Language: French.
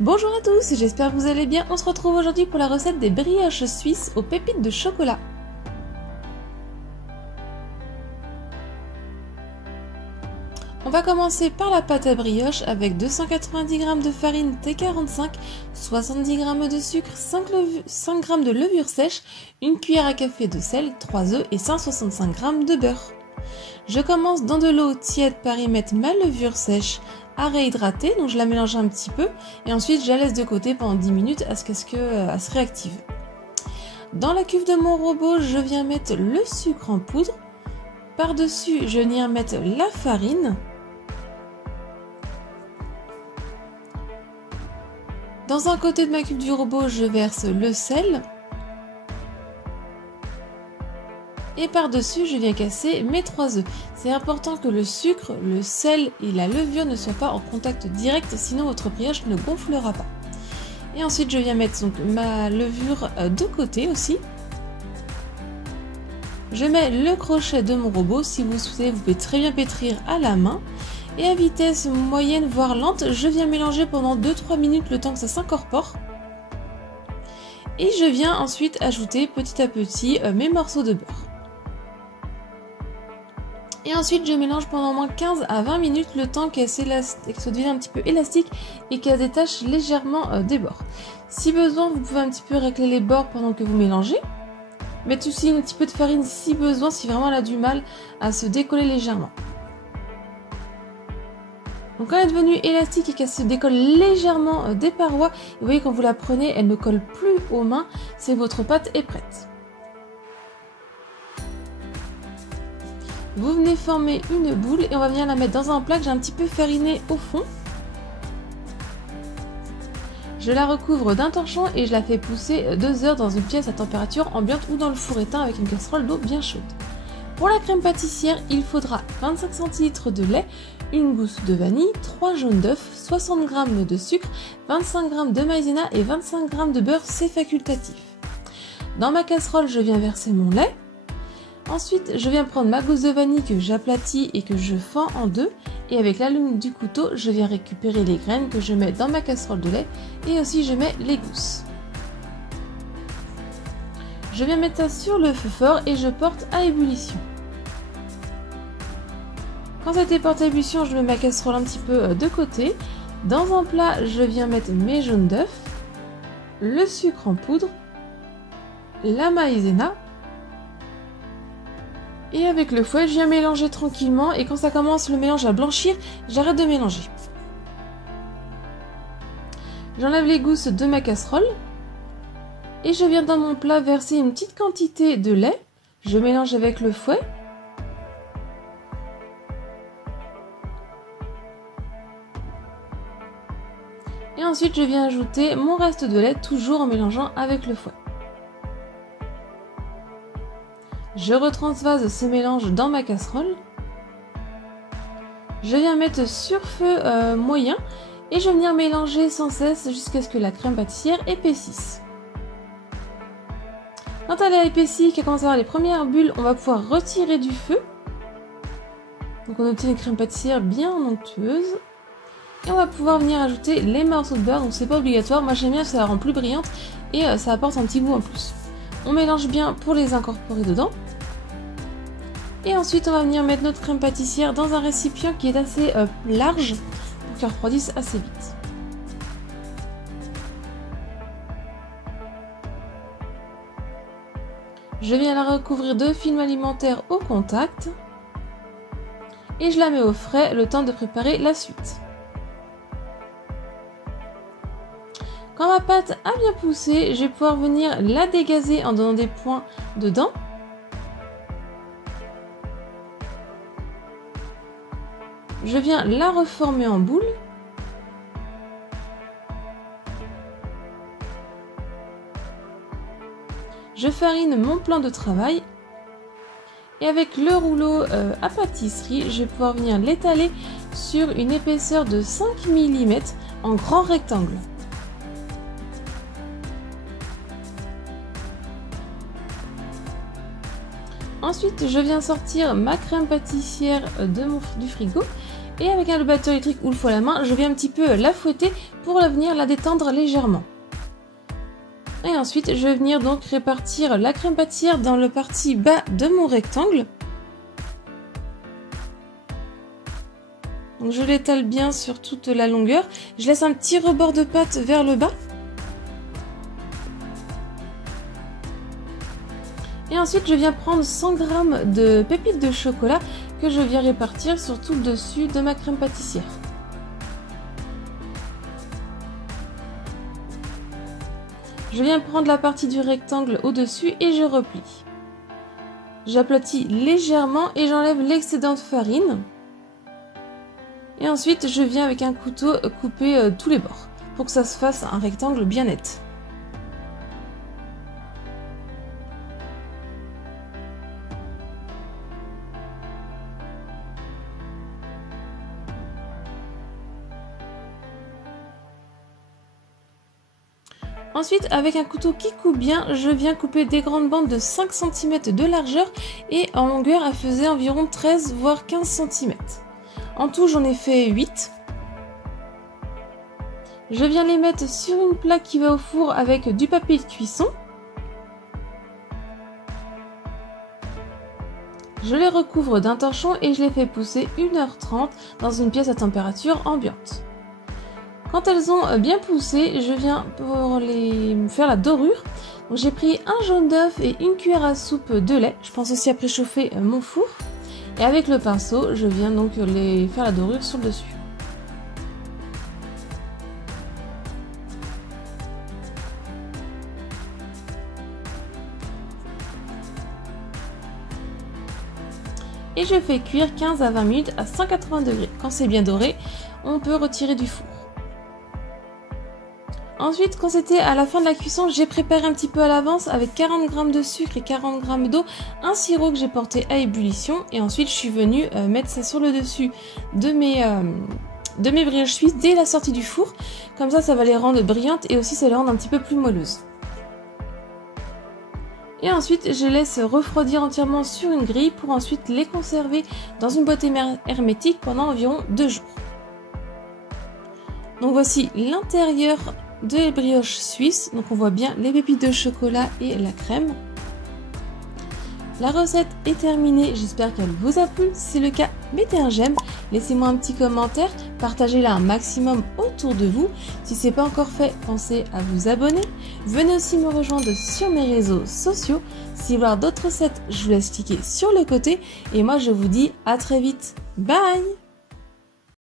Bonjour à tous, j'espère que vous allez bien. On se retrouve aujourd'hui pour la recette des brioches suisses aux pépites de chocolat. On va commencer par la pâte à brioche avec 290 g de farine T45, 70 g de sucre, 5 g de levure sèche, une cuillère à café de sel, 3 œufs et 165 g de beurre. Je commence dans de l'eau tiède par y mettre ma levure sèche à réhydrater, donc je la mélange un petit peu et ensuite je la laisse de côté pendant 10 minutes à ce qu'elle se réactive. Dans la cuve de mon robot, je viens mettre le sucre en poudre. Par-dessus, je viens mettre la farine. Dans un côté de ma cuve du robot, je verse le sel. Et par-dessus, je viens casser mes 3 œufs. C'est important que le sucre, le sel et la levure ne soient pas en contact direct, sinon votre brioche ne gonflera pas. Et ensuite, je viens mettre donc ma levure de côté aussi. Je mets le crochet de mon robot. Si vous souhaitez, vous pouvez très bien pétrir à la main. Et à vitesse moyenne, voire lente, je viens mélanger pendant 2-3 minutes le temps que ça s'incorpore. Et je viens ensuite ajouter petit à petit mes morceaux de beurre. Et ensuite, je mélange pendant au moins 15 à 20 minutes le temps qu'elle se devienne un petit peu élastique et qu'elle détache légèrement des bords. Si besoin, vous pouvez un petit peu régler les bords pendant que vous mélangez. Mettez aussi un petit peu de farine si besoin, si vraiment elle a du mal à se décoller légèrement. Donc quand elle est devenue élastique et qu'elle se décolle légèrement des parois, vous voyez quand vous la prenez, elle ne colle plus aux mains, c'est votre pâte est prête. Vous venez former une boule et on va venir la mettre dans un plat que j'ai un petit peu fariné au fond. Je la recouvre d'un torchon et je la fais pousser 2 heures dans une pièce à température ambiante ou dans le four éteint avec une casserole d'eau bien chaude. Pour la crème pâtissière, il faudra 25 cl de lait, une gousse de vanille, 3 jaunes d'œufs, 60 g de sucre, 25 g de maïzena et 25 g de beurre, c'est facultatif. Dans ma casserole, je viens verser mon lait. Ensuite, je viens prendre ma gousse de vanille que j'aplatis et que je fends en deux. Et avec la lame du couteau, je viens récupérer les graines que je mets dans ma casserole de lait. Et aussi, je mets les gousses. Je viens mettre ça sur le feu fort et je porte à ébullition. Quand ça a été porté à ébullition, je mets ma casserole un petit peu de côté. Dans un plat, je viens mettre mes jaunes d'œufs, le sucre en poudre, la maïzena. Et avec le fouet, je viens mélanger tranquillement et quand ça commence le mélange à blanchir, j'arrête de mélanger. J'enlève les gousses de ma casserole et je viens dans mon plat verser une petite quantité de lait. Je mélange avec le fouet. Et ensuite, je viens ajouter mon reste de lait, toujours en mélangeant avec le fouet. Je retransvase ce mélange dans ma casserole. Je viens mettre sur feu moyen et je viens mélanger sans cesse jusqu'à ce que la crème pâtissière épaississe. Quand elle a épaissi, qu'elle commence à avoir les premières bulles, on va pouvoir retirer du feu. Donc on obtient une crème pâtissière bien onctueuse. Et on va pouvoir venir ajouter les morceaux de beurre, donc c'est pas obligatoire. Moi j'aime bien, ça la rend plus brillante et ça apporte un petit goût en plus. On mélange bien pour les incorporer dedans. Et ensuite, on va venir mettre notre crème pâtissière dans un récipient qui est assez large pour qu'elle refroidisse assez vite. Je viens la recouvrir de film alimentaire au contact et je la mets au frais le temps de préparer la suite. Quand ma pâte a bien poussé, je vais pouvoir venir la dégazer en donnant des points dedans. Je viens la reformer en boule. Je farine mon plan de travail. Et avec le rouleau à pâtisserie, je vais pouvoir venir l'étaler sur une épaisseur de 5 mm en grand rectangle. Ensuite, je viens sortir ma crème pâtissière du frigo Et avec un batteur électrique ou le fouet à la main, je viens un petit peu la fouetter pour venir la détendre légèrement. Et ensuite, je vais venir donc répartir la crème pâtissière dans le parti bas de mon rectangle. Donc je l'étale bien sur toute la longueur. Je laisse un petit rebord de pâte vers le bas. Et ensuite, je viens prendre 100 g de pépites de chocolat que je viens répartir sur tout le dessus de ma crème pâtissière. Je viens prendre la partie du rectangle au-dessus et je replie. J'aplatis légèrement et j'enlève l'excédent de farine. Et ensuite, je viens avec un couteau couper tous les bords pour que ça se fasse un rectangle bien net. Ensuite, avec un couteau qui coupe bien, je viens couper des grandes bandes de 5 cm de largeur et en longueur, elle faisait environ 13 voire 15 cm. En tout, j'en ai fait 8. Je viens les mettre sur une plaque qui va au four avec du papier de cuisson. Je les recouvre d'un torchon et je les fais pousser 1h30 dans une pièce à température ambiante. Quand elles ont bien poussé, je viens pour les faire la dorure. J'ai pris un jaune d'œuf et une cuillère à soupe de lait. Je pense aussi à préchauffer mon four. Et avec le pinceau, je viens donc les faire la dorure sur le dessus. Et je fais cuire 15 à 20 minutes à 180 degrés. Quand c'est bien doré, on peut retirer du four. Ensuite, quand c'était à la fin de la cuisson, j'ai préparé un petit peu à l'avance avec 40 g de sucre et 40 g d'eau, un sirop que j'ai porté à ébullition. Et ensuite, je suis venue mettre ça sur le dessus de mes brioches suisses dès la sortie du four. Comme ça va les rendre brillantes et aussi ça les rend un petit peu plus moelleuses. Et ensuite, je laisse refroidir entièrement sur une grille pour ensuite les conserver dans une boîte hermétique pendant environ 2 jours. Donc voici l'intérieur des brioches suisses. Donc on voit bien les pépites de chocolat et la crème. La recette est terminée, j'espère qu'elle vous a plu. Si c'est le cas, mettez un j'aime, laissez-moi un petit commentaire, partagez-la un maximum autour de vous. Si ce n'est pas encore fait, pensez à vous abonner. Venez aussi me rejoindre sur mes réseaux sociaux. Si vous voulez voir d'autres recettes, je vous laisse cliquer sur le côté. Et moi je vous dis à très vite. Bye!